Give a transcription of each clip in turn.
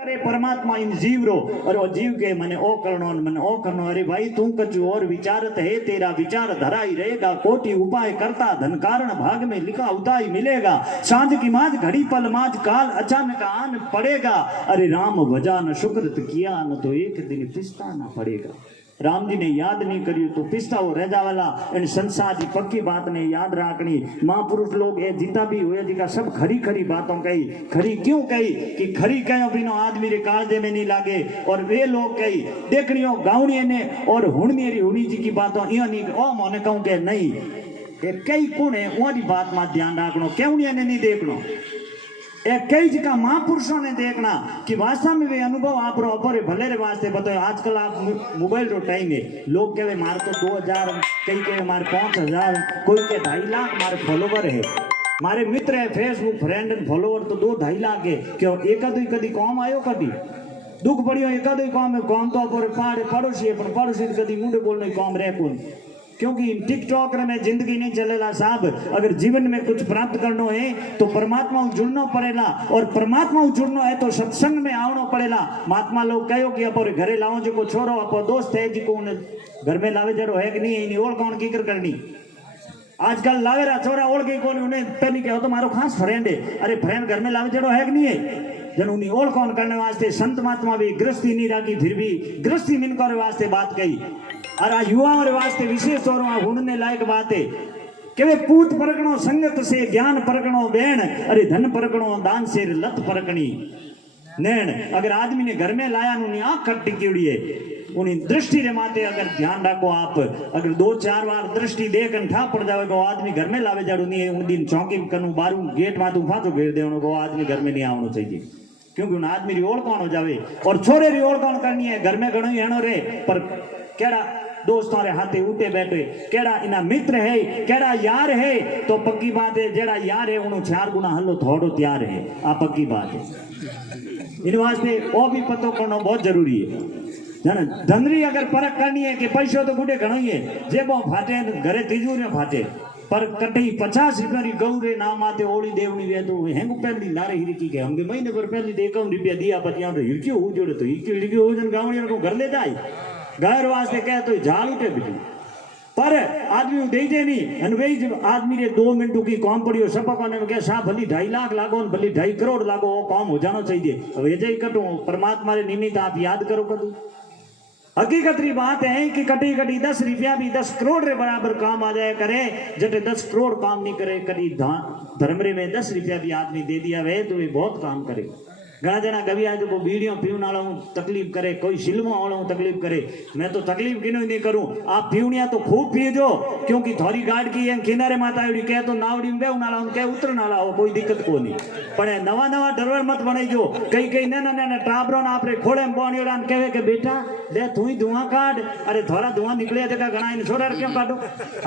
अरे परमात्मा इन जीव रो और वो जीव के मने ओ करनो अरे भाई तू कछु और विचारत है तेरा विचार धरा ही रहेगा कोटि उपाय करता धन कारण भाग में लिखा उताई मिलेगा सांझ की माज घड़ी पल माज काल अचानक आन पड़ेगा अरे राम भजा न शुक्रत किया न तो एक दिन पिस्ता ना पड़ेगा। राम जी ने याद नहीं करी तो पिस्ताओ रह जावाला इन संसार की पक्की बात ने याद राखनी। महापुरुष लोग ये जितना भी हुए जी का सब खरी खरी बातों कही खरी क्यों कही कि खरी कहो बिनो आदमी रे कालजे में नहीं लागे और वे लोग कही देखनी हो गावनी ने और हुणनी हुणी जी की बातों यो नहीं ओ मोने कहूं के नहीं ये कई गुण है ओरी बात में ध्यान रखनो क्यों नहीं देखनो कई जगह महापुरुषों ने देखना कि वास्तव में वे अनुभव आप ऊपर भले रे वास्ते बताओ। आजकल आप मोबाइल रो टाइम है लोग कहे मारे तो 2000 कई कहे मारे 5000 कोई के 2.5 लाख मारे फॉलोवर है मारे मित्र है फेसबुक फ्रेंड एंड फॉलोवर तो 2-2.5 लाख है क्यों एकादुई कदी कॉम आयो कदी दुख पड़ियो एकादुई कॉम तो ऊपर पड़ोसी है पर पड़ोसी कदी मुंडे बोलने कॉम रह कौन क्योंकि टिकटॉक में जिंदगी नहीं चलेला साहब। अगर जीवन में कुछ प्राप्त करना है तो परमात्मा जुड़ना पड़ेगा और परमात्मा जुड़ना है तो सत्संग में आवना पड़ेगा। महात्मा लोग कहो कि अपोरे घरे लाओ जो छोरो अपो दोस्त है जी को घर में लावे जड़ो है कि नहीं ओढ़ कौन की करनी आजकल लावेरा छोरा ओढ़ के कौन उन्हें तो नहीं कहो तो मारो खास फ्रेंड है अरे फ्रेंड घर में लावे जड़ो है कि नहीं है जन उन्हें ओढ़ कौन करने वास्ते संत महात्मा भी गृहस्थी नहीं राखी फिर भी गृहस्थी मिनकर वास्ते बात कही और आ युवाओं रे वास्ते विशेष तौर पर हुणने लायक बात है कि वे पूत परगणो संगत से ज्ञान परगणो बेण अरे धन परगणो दान से लत परगणी नैण। अगर आदमी ने घर में लाया उन्हें आंख खट्टी कीड़ी है उन्हें दृष्टि रे माते अगर ध्यान रखो आप अगर 2-4 बार दृष्टि देखन ठा पड़ जावे को आदमी घर में लावे जाड़ू नहीं उन दिन चौकी कनु बारू गेट माथू फातो घेर देवनो को आदमी घर में नहीं आवनो चाहिए क्योंकि उन आदमी री ओढ़ कौन हो जावे और छोरे री ओढ़ कौन करनी है घर में घणो हेणो रे पर केड़ा दोस्तों रे हाथे उठे बैठे केड़ा इना मित्र है केड़ा यार है तो पक्की बात है जेड़ा यार है उन्होंने 4 गुना हल्लो थोड़ो तैयार है आ पक्की बात है। इन वास्ते वो भी पतो करना बहुत जरूरी है जाने धंधरी अगर परख करनी है कि पैसो तो गुडे घणो ही है जेबो फाटे घरे तिजोरी फाटे पर कटई 50 रुपया गौरे नाम आते ओड़ी देवनी वे तो हेंग पहली नारे हिरकी के हमके महीने पर पहली देखो रुपया दिया पतिया तो हिरकी हो जोड़े तो हिरकी हो जन गावणी को घर ले जाए घर वास्ते कहे तो झाल उठे बिजली पर आदमी दे दे नहीं अनवई जब आदमी रे 2 मिनट की कॉम पड़ियो सपा ने कहे सा भली 2.5 लाख लागो भली 2.5 करोड़ लागो वो कॉम हो जाना चाहिए। अब ये कटो परमात्मा रे निमित्त आप याद करो कदू हकीकत री बात है कि कटी 10 रुपया भी 10 करोड़ रे बराबर काम आ जाए करे जटे 10 करोड़ काम नहीं करे कभी धर्म रे में 10 रुपया भी आदमी दे दिया वे तो ये बहुत काम करे। घना जना कभी आज को बीड़ियों पीवन वाला तकलीफ करे कोई सिल्मो वाला तकलीफ करे मैं तो तकलीफ किनो नहीं करूं आप पीवनिया तो खूब पीजो क्योंकि थोड़ी गाड़ की किनारे माता एवडी कहे तो नावड़ी में बेवनाला उनके उतर नाला हो कोई दिक्कत को नहीं पण नवा डरवर मत बनाईजो कई ना टाबरो ना आपरे खोड़े में बोनियोड़ा कहे के बेटा ले तू ही धुआं काट अरे थोड़ा धुआं निकले जगह घना इन छोरा क्यों काटो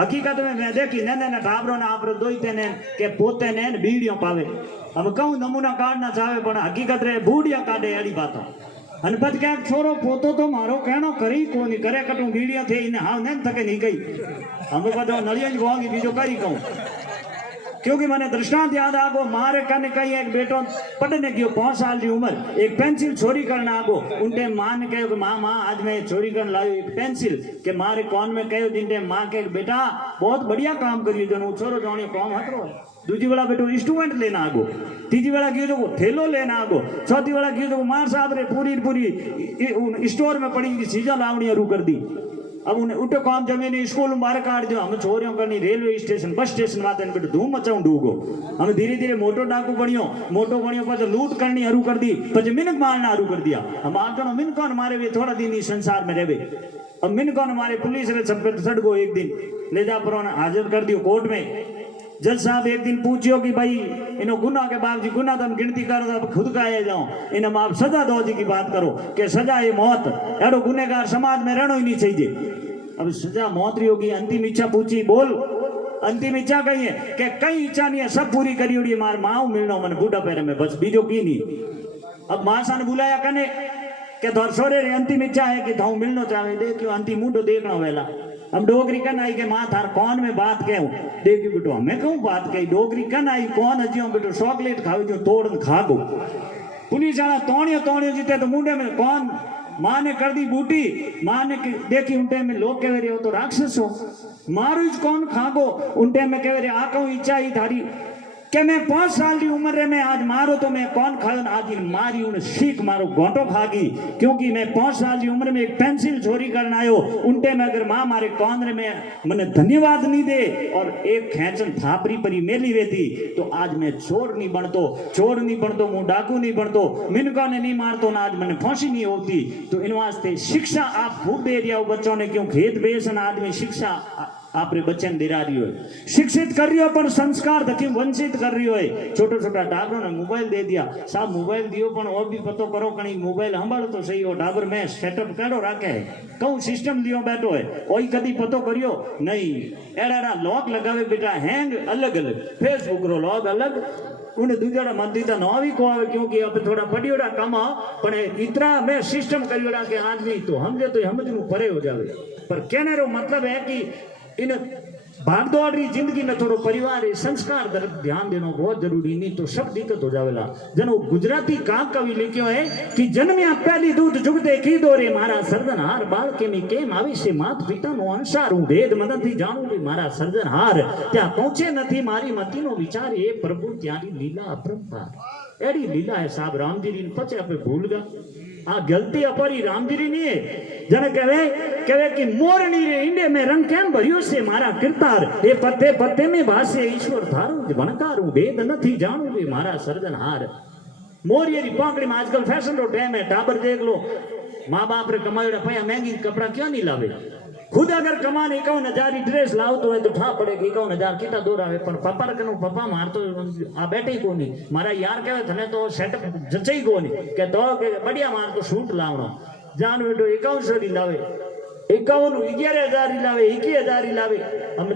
हकीकत में मैं देखी ना टाबरो ना आपरे दोईते ने के पोते ने बीड़ियों पावे हम कहूं नमूना काढ़ना चाहे पण हकीकत रे बूढ़िया काढ़े अड़ी बातों अन पद क्या छोरो पोतो तो मारो कहनो करी कोनी करे कटू बीड़िया थे इने हां ने थके नहीं गई हम पदो नलिया गोंगी बीजो करी कहूं क्योंकि मैंने दृष्टांत याद आगो मारे कने कहीं एक बेटो पढ़ने की 5 साल की उम्र एक पेंसिल चोरी करना आगो उनटे मां ने कहो कि मां आज मैं चोरी कर लायो एक पेंसिल के मारे कौन में कहो जिनटे मां के बेटा बहुत बढ़िया काम करियो जनो छोरो जाने काम हतरो दूजी वाला बेटो इंस्ट्रूमेंट लेना आगो तीजी वाला क्यों जो थैलो लेना आगो चौथी वाला क्यों जो मार साहब रे पूरी स्टोर में पड़ी चीजा लावनी शुरू कर दी। अब उन्हें उठो काम जमीन स्कूल में बाहर काट दो हम छोरियों करनी रेलवे स्टेशन बस स्टेशन माते बेटे धूम मचाऊं डूगो हम धीरे धीरे मोटो डाकू बनियो पर लूट करनी शुरू कर दी पर मिनक मारना शुरू कर दिया हम आगे मिनकों मारे वे थोड़ा दिन इस संसार में रहे अब मिनकों मारे पुलिस ने सड़ गो एक दिन ले जा पर हाजिर कर दियो कोर्ट में जज साहब एक दिन पूछियो कि भाई इनो गुना के बाप जी गुना तो हम गिनती करो तो खुद का आए जाओ इन्हें आप सजा दो जी की बात करो कि सजा ये मौत एडो गुनेगार समाज में रहना ही नहीं चाहिए। अब सजा मौत रही होगी अंतिम इच्छा पूछी बोल अंतिम इच्छा कही है कि कई इच्छा नहीं है सब पूरी करी उड़ी मार माऊ मिलना मन बूढ़ा पैर में बस बीजो की नहीं। अब मासा ने बुलाया कने के धोर सोरे रे अंतिम इच्छा है कि थाऊ मिलना चाहे देखियो अंतिम मुंडो देखना वेला हम डोगरी कन आई के मां थार कौन में बात कहूं देखियो बेटो हमें कहूं बात कही डोगरी कन आई कौन अजियो बेटो चॉकलेट खाओ जो तोड़ खा गो पुलिस वाला तोड़ियो तोड़ियो जीते तो मुंडे में कौन माँ ने कर दी बूटी, माँ ने देखी उन टाइम में लोग कह रहे हो तो राक्षस हो, मारू कौन खागो उन टाइम में कह रहे आको इच्छा ही थारी કે મેં 5 साल की उम्र में आज मारो तो मैं कौन खायो आज मारी उन सीख मारो घोटो खागी, क्योंकि मैं 5 साल की उम्र में एक पेंसिल चोरी करना आयो उनटे में अगर माँ मारे कौन रे में मैंने धन्यवाद नहीं दे और एक खेचन थापरी परी मेली रहती तो आज मैं चोर नहीं बनतो मुँह डाकू नहीं बनतो, मिनका ने नहीं मारतो ना आज मैंने फांसी नहीं होती। तो इन वास्ते शिक्षा आप खूब दे रही हो बच्चों ने, क्यों खेत बेसन आदमी शिक्षा आपरे बच्चे ने दे रही हो, शिक्षित कर रही हो पर संस्कार थकी वंचित कर रही हो। छोटा छोटा टाबरों ने मोबाइल दे दिया, साहब मोबाइल दियो पण और भी पतो करो कहीं मोबाइल संभालो तो सही हो, टाबर में सेटअप करो राखे है कहूँ सिस्टम दियो बैठो है कोई कदी पतो करियो नहीं, एड़ा लॉक लगावे बेटा हैंग अलग अलग, फेसबुक रो लॉक अलग उन्हें दूसरा मंदी तो ना भी को आवे, क्योंकि अब थोड़ा पढ़ियोड़ा कमा पण इतना मैं सिस्टम करियोड़ा के आदमी तो हमजे तो समझ में परे हो जावे। पर कहने रो मतलब है कि इन भागदौड़ी जिंदगी में थोड़ो परिवार संस्कार तरफ ध्यान देना बहुत जरूरी, नहीं तो सब दिक्कत हो जावेला। जनो गुजराती का कवि लिखियो है कि जन्म्या पहली दूध जुगते कीधो रे मारा सर्जनहार, बाळके में केम आवी से मात पिता नो अनुसार हूँ भेद मददथी जाणू रे मारा सर्जनहार, त्या पहुंचे नथी मारी मतीनो विचार ए प्रभु त्यारी लीला अपरंपार। एड़ी लीला है साहब राम जी ने पचे अपे भूल गया आ गलती अपरी राम जी नहीं है। जने कहे कि मोरनी रे इंडे में रंग केम भरियो से मारा किरतार, ए पत्ते पत्ते में भासे ईश्वर थारो बनकारू भेद नथी जाणू रे मारा सर्जनहार। मोरिये री पाकड़ी में आजकल फैशन रो टाइम है, टाबर देख लो माँ बाप रे कमायोड़ा पया महंगी कपड़ा क्यों नहीं लावे, खुद अगर कमान 51,000 ड्रेस लावतो है तो ठा पड़े कि 51,000 किता दोरावे पण पप्पा कनो पप्पा मारतो आ बैठे कोनी मारा यार कहे थने तो सेटअप जचई कोनी के तो के बढ़िया मार तो सूट लावणो जान बेटो 5100 लावे 11,000 लावे 21,000 लावे। हम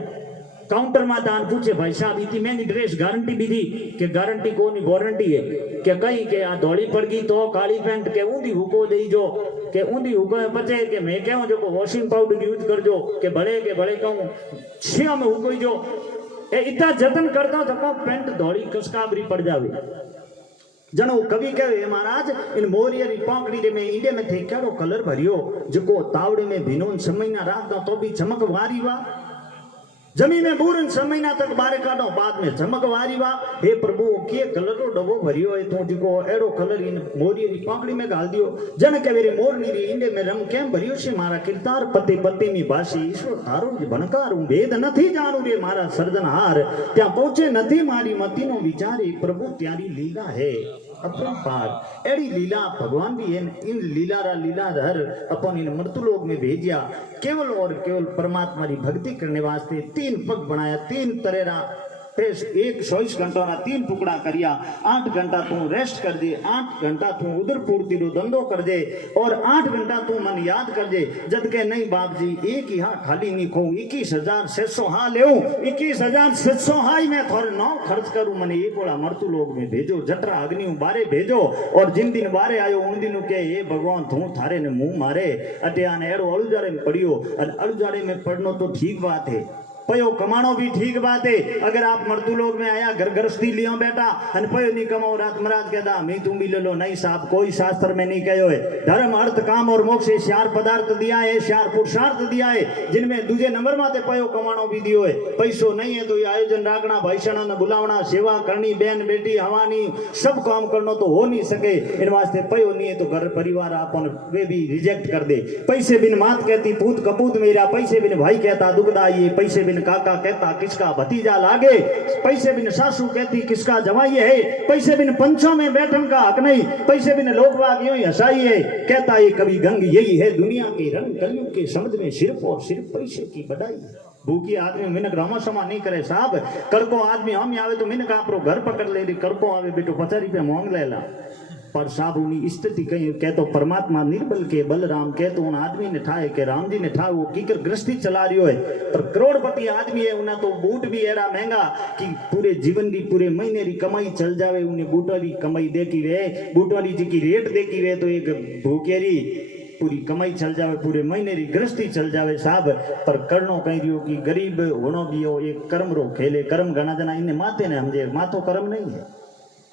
काउंटर में दान पूछे भाई साहब इतनी महंगी ड्रेस गारंटी भी थी कि गारंटी को नहीं गारंटी है कि कहीं के आ धोली पड़ गई तो काली पैंट के ऊंधी हुको दे जो के ऊंधी हुको में बचे के मैं कहूं जो वॉशिंग पाउडर यूज कर जो के बड़े कहूं छिया में हुको जो ए इतना जतन करता तो पैंट धोली कसकाबरी पड़ जावे। जनो कवि कहे महाराज इन मोरियरी पाकड़ी में इंडिया में थे केड़ो कलर भरियो जो तावड़े में भिनोन समय ना राखता तो भी चमक वारी वा, जमी में बूरन समयना तक बारे काढो बाद में चमक वारी वा। हे प्रभु के कलर रो डबो भरियो है तो जिको एड़ो कलर इन मोरी री पाकड़ी में गाल दियो। जन के वेरे मोरनी री इंडे में रंग केम भरियो से मारा किरतार पत्ते पत्ते में बासी ईश्वर थारो बनकार हूं भेद नथी जानू रे मारा सर्जनहार, त्या पहुंचे नथी मारी मतीनो विचारे प्रभु त्यारी लीला है अपरंपार। एड़ी लीला भगवान भी इन लीलाधर अपन इन मृत्युलोक में भेजिया केवल और केवल परमात्मा की भक्ति करने वास्ते 3 पग बनाया, 3 तरेरा एक 24 घंटा ना 3 टुकड़ा करिया, 8 घंटा तू रेस्ट कर दे, 8 घंटा तू उधर पूर्ति रो धंधो कर दे और 8 घंटा तू मन याद कर दे। जद के नहीं बाप जी एक ही हाँ खाली नहीं खो 21,600 हाँ ले 21,600 हाँ ही मैं थोड़े 9 खर्च करूं मने एक बोला मृत्यु लोग में भेजो जटरा अग्नि बारे भेजो और जिन दिन बारे आयो उन दिन के ये भगवान तू थारे ने मुंह मारे अटे आने एरो अड़ुजाड़े में पड़ियो। अड़ुजाड़े में पढ़नो तो ठीक बात है, पयो कमाणो भी ठीक बात है। अगर आप मृत्यु लोग में आया घर गृहस्थी लियो बेटा अन पयो नहीं कमाओ रात महाराज कहता मैं तुम भी ले लो, नहीं साहब कोई शास्त्र में नहीं कहो है। धर्म अर्थ काम और मोक्ष 4 पदार्थ दिया है, 4 पुरुषार्थ दिया है जिनमें दूजे नंबर माते पयो कमाणो भी दियो है। पैसो नहीं है तो ये आयोजन राखना, भाईसाणा ने बुलावना, सेवा करनी, बहन बेटी हवानी सब काम करना तो हो नहीं सके। इन वास्ते पयो नहीं है तो घर परिवार आपन वे भी रिजेक्ट कर दे। पैसे बिन मात कहती पूत कपूत मेरा, पैसे बिन भाई कहता दुखदाई, पैसे बिन काका कहता किसका भतीजा लागे, पैसे बिन सासू कहती किसका जवाई है, पैसे बिन पंचों में बैठन का हक नहीं, पैसे बिन लोकवाग यूं हंसाई है। कहता ये कवि गंग यही है दुनिया के रंग कलयुग के समुद्र में सिर्फ और सिर्फ पैसे की बढ़ाई। भूखी आदमी मिनक रामा समा नहीं करे साहब, कड़को आदमी हम आवे तो मिनक आपरो घर पकड़ ले, कड़को आवे बेटो 50 रुपया मांग लेला। पर साहब उन्हीं स्थिति कहीं कह तो परमात्मा निर्बल के बलराम कह तो उन आदमी ने ठाए के राम जी ने ठाए वो कीकर गृहस्थी चला रही है। पर करोड़पति आदमी है उन्हें तो बूट भी एड़ा महंगा कि पूरे जीवन की पूरे महीने की कमाई चल जावे, उन्हें बूट वाली कमाई देखी वे, बूट वाली जी की रेट देखी वे तो एक भूखेरी पूरी कमाई चल जावे, पूरे महीने की गृहस्थी चल जावे साहब। पर करनो कहीं रियो कि गरीब होनो भी हो एक कर्म रो खेले, कर्म घना जना इन्हें माते ने हमजे मातो कर्म नहीं है।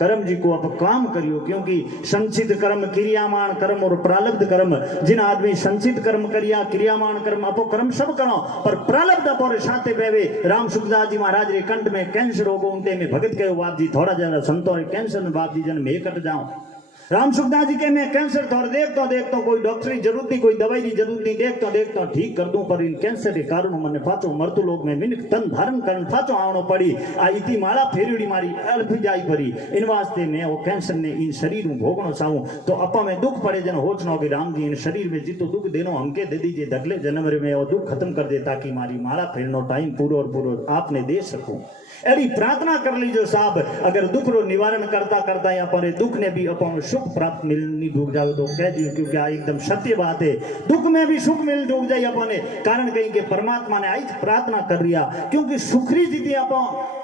कर्म जी को अब काम करियो, क्योंकि संचित कर्म, क्रियामान कर्म और प्रारब्ध कर्म, जिन आदमी संचित कर्म करिया, क्रियामान कर्म अपो कर्म सब करो, पर प्रारब्ध अपोरे साथे बेवे। राम सुखदास जी महाराज रे कंठ में कैंसर हो गो, उनते में भगत कहो बाप जी थोड़ा जरा संतो रे कैंसर में बाप जी जन में कट जाओ। राम सुखदास जी के मैं कैंसर थोड़ा देख तो कोई डॉक्टरी जरूरत नहीं, कोई दवाई की जरूरत नहीं, देख तो ठीक कर दूं, पर इन कैंसर के कारण मैंने पाचो मरतु लोग में मिनक तन धारण करन पाचो आवनो पड़ी। आ इति माला फेरड़ी मारी अल्फी जाई परी, इन वास्ते मैं वो कैंसर ने इन शरीर में भोगनो चाहूं। तो अपा में दुख पड़े जन होचनो कि राम जी इन शरीर में जितो दुख देनो हमके दे दीजिए, दगले जन्म में वो दुख खत्म कर दे, ताकि मारी माला फेरनो टाइम पूरो और पूरो आपने दे सकूं। एड़ी प्रार्थना कर लीजो साहब, अगर दुख रो निवारण करता करता या पर दुख ने भी अपन सुख प्राप्त मिलनी डूब जाओ तो कह दियो, क्योंकि आ एकदम सत्य बात है। दुख में भी सुख मिल डूब जाए अपने, कारण कहीं के परमात्मा ने आई प्रार्थना कर रिया, क्योंकि सुखरी दीदी अपन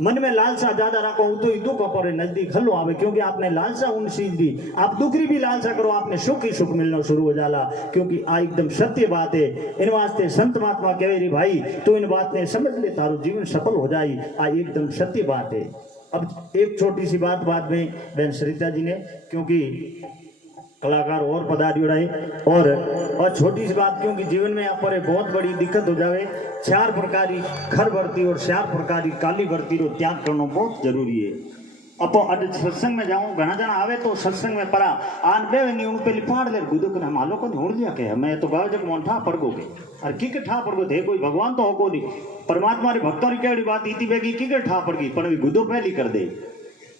मन में लालसा ज्यादा रखो तो ही दुख पर नजदीक हलो आवे, क्योंकि आपने लालसा उन चीज दी, आप दुखरी भी लालसा करो आपने सुख ही सुख मिलना शुरू हो जाला, क्योंकि आ एकदम सत्य बात है। इन वास्ते संत महात्मा कहे री भाई तो इन बात ने समझ ले, तारो जीवन सफल हो जाए, आ एकदम सत्य बात है। अब एक छोटी सी बात बाद में बहन सरिता जी ने, क्योंकि कलाकार और पधारी उड़ाई, और छोटी सी बात, क्योंकि जीवन में यहाँ पर बहुत बड़ी दिक्कत हो जावे। 4 प्रकार की खर वर्ती और 4 प्रकार की काली वर्ती रो त्याग करना बहुत जरूरी है। अपो अज सत्संग में जाऊं, घना जना आवे तो सत्संग में परा आन बेवे नहीं उन पे लिपाड़ ले गुदुक ना मालो को ढूंढ लिया के मैं तो गाव जग मोंठा पड़गो के और की के ठा पड़गो थे, कोई भगवान तो होको नहीं, परमात्मा रे भक्तों री केड़ी बात इति बेगी की के ठा पड़गी, पण वी गुदो पहली कर दे।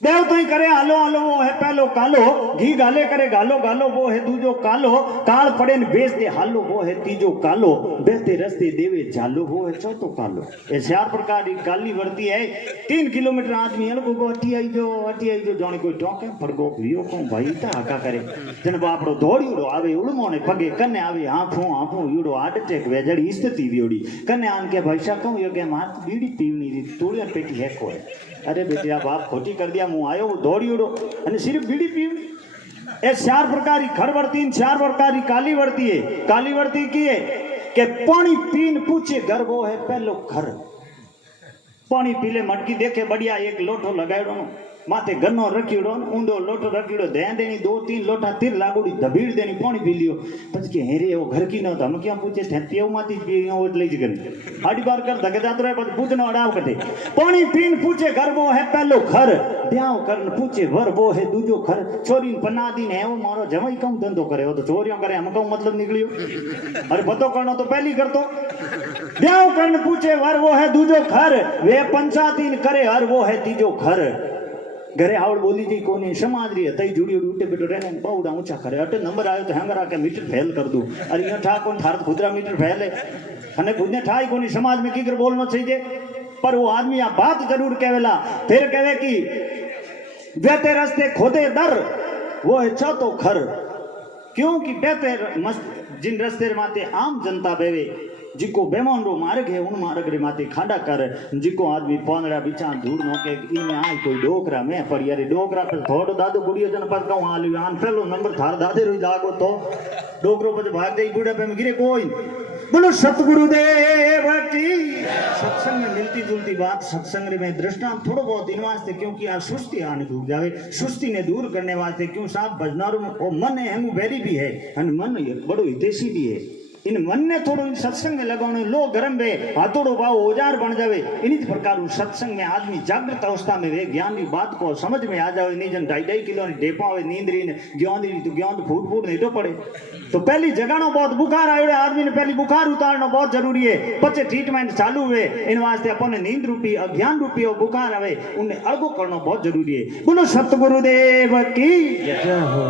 देव तो ही करे आलो आलो वो है पहलो कालो, घी गाले करे गालो गालो वो है दूजो कालो, काल पड़े न बेच दे हालो वो है तीजो कालो, बहते रस्ते देवे जालो वो है चौथो कालो। ये 4 प्रकार की काली वर्ती है। 3 किलोमीटर आदमी अड़गो को अटी आई जो जाने कोई टोके फड़गो वियो को भाई ता हका करे जन बापड़ो दौड़ी उड़ो आवे उड़मो ने पगे कने आवे आंखों यूड़ो हार्ट अटैक वेजड़ी स्थिति वियोड़ी कने आन के भाई सा कहूं यो के मार बीड़ी पीवनी री तोड़िया पेटी है कोई, अरे बेटिया बाप खोटी कर दिया, मुँह आयो वो दौड़ी उड़ो અને सिर्फ बीड़ी पीवनी। ये 4 प्रकार की खर वर्ती, 4 प्रकार की काली वर्ती है। काली वर्ती की है कि पानी पीन पूछे घर वो है पहलो घर, पानी पीले मटकी देखे बढ़िया एक लोटो लगाड़ो माथे गन्नो रखीड़ो ऊंडो लोटो रखीड़ो ध्यान देनी 2-3 लोटा तीर लागूड़ी धबीड़ देनी पानी पी लियो પછી કે हेरे वो घर की न तो हम क्या पूछे थेपियो माती पीयो એટલે જ गन आड़ी बार कर धगे जातो रे પછી पूछनो अड़ाव कटे पानी पीन पूछे घर वो है पहलो घर, ब्याह करन पूछे वर वो है दूजो घर, छोरी पन्ना दी ने वो मारो जमाई कम धंधो करे वो तो चोरियों करे हम कहूं मतलब निकलियो, अरे बतो करनो तो पहली करतो। ब्याह करन पूछे वर वो है दूजो घर, वे पंचातीन करे हर वो है तीजो घर। घरे आवड़ बोली जी कोनी समाज री तई जुड़ी उठे बेटो रहने बहुड़ा ऊंचा करे अटे नंबर आयो तो हैंगर आके मीटर फेल कर दूं, अरे यो ठा कोन थार खुदरा मीटर फेल है अने खुद ने ठाई कोनी समाज में की कर बोलना चाहिए, पर वो आदमी आ बात जरूर कहेला। फिर कहे कि बेते रास्ते खोदे दर वो है चौथो खर, क्योंकि बेते मस्त जिन रास्ते माते आम जनता बेवे जिको बेमान रो मार्ग है उन मार्ग रे माते खाड़ा कर, जिको आदमी पांदड़ा बिचा धूड़ नो के इनमें आए कोई डोकरा में पर यार डोकरा पर थोड़ो दादो गुड़ियो जन पर कहूं आलू आन पहलो नंबर थार दादे रो लागो तो डोकरो पर भाग गई बूढ़े पे में गिरे कोई। बोलो सतगुरुदेव की। सत्संग में मिलती जुलती बात सत्संग में दृष्टांत थोड़ो बहुत इन वास्ते, क्योंकि आ सुस्ती आने दूर जावे, सुस्ती ने दूर करने वास्ते क्यों साहब भजनारों में मन है हम बैरी भी है और मन बड़ो हितेशी भी है। इन मन ने थोड़ो इन सत्संग में लगाने लो गरम वे हाथोड़ो भाव औजार बन जावे। इन्हीं प्रकार सत्संग में आदमी जागृत अवस्था में वे ज्ञान की बात को समझ में आ जावे, नहीं जन 2.5 किलो डेपा हो नींदरी ने ज्ञान तो ज्ञान फूट नहीं तो पड़े। तो पहली जगानो बहुत बुखार आयो आदमी ने पहली बुखार उतारना बहुत जरूरी है, पचे ट्रीटमेंट चालू हुए इन वास्ते अपने नींद रूपी अज्ञान रूपी और बुखार आवे उन्हें अलगो करना बहुत जरूरी है। बोलो सतगुरुदेव की जय हो।